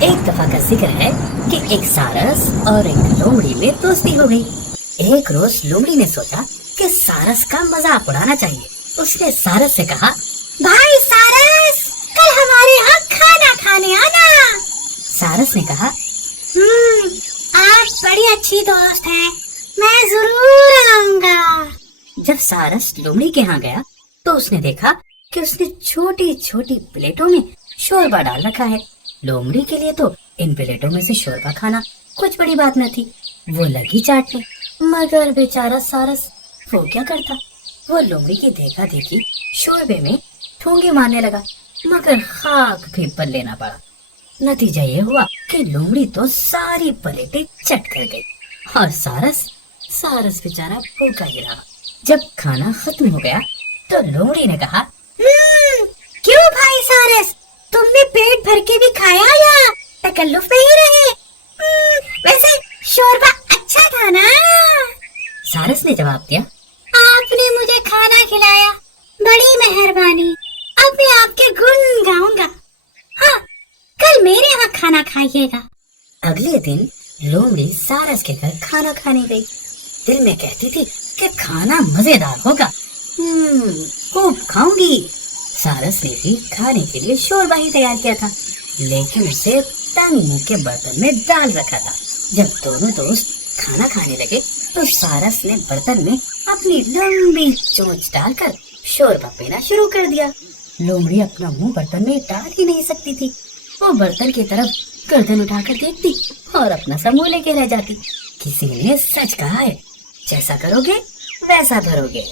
ایک دفعہ کا ذکر ہے کہ ایک سارس اور ایک لومڑی میں دوستی ہو گئی۔ ایک روز لومڑی نے سوچا کہ سارس کا مذاق اڑانا چاہیے۔ اس نے سارس سے کہا، بھائی سارس، کل ہمارے یہاں کھانا کھانے آنا۔ سارس نے کہا، آپ بڑی اچھی دوست ہیں، میں ضرور آؤں گا۔ جب سارس لومڑی کے ہاں گیا تو اس نے دیکھا کہ اس نے چھوٹی چھوٹی پلیٹوں میں شوربہ ڈال رکھا ہے۔ لومڑی کے لیے تو ان پلیٹوں میں سے شوربہ کھانا کچھ بڑی بات نہ تھی۔ وہ لگی چاٹنے، مگر بیچارہ سارس وہ کیا کرتا؟ وہ لومڑی کی دیکھا دیکھی شوربے میں ٹھونگے مارنے لگا، مگر خاک بھی پلے نہ پڑا۔ نتیجہ یہ ہوا کہ لومڑی تو ساری پلیٹیں چٹ کر گئی اور سارس بیچارہ بھوکا ہی رہا۔ جب کھانا ختم ہو گیا تو لومڑی نے کہا، کیوں بھائی سارس، تم نے پیٹ بھر کے بھی کھایا یا تکلف میں ہی رہے؟ ویسے شوربہ اچھا تھا نا؟ سارس نے جواب دیا، آپ نے مجھے کھانا کھلایا، بڑی مہربانی، اب میں آپ کے گن گاؤں گا۔ ہاں، کل میرے یہاں کھانا کھائیے گا۔ اگلے دن لومڑی سارس کے گھر کھانا کھانے گئی۔ دل میں کہتی تھی کہ کھانا مزیدار ہوگا، خوب کھاؤں گی۔ سارس نے بھی کھانے کے لیے شوربہ ہی تیار کیا تھا، لیکن اسے تنگ منہ کے برتن میں ڈال رکھا تھا۔ جب دونوں دوست کھانا کھانے لگے تو سارس نے برتن میں اپنی لمبی چونچ ڈال کر شوربہ پینا شروع کر دیا۔ لومڑی اپنا منہ برتن میں ڈال ہی نہیں سکتی تھی۔ وہ برتن کی طرف گردن اٹھا کر دیکھتی اور اپنا سا منہ لے کے رہ جاتی۔ کسی نے سچ کہا ہے، جیسا کرو گے ویسا بھرو گے۔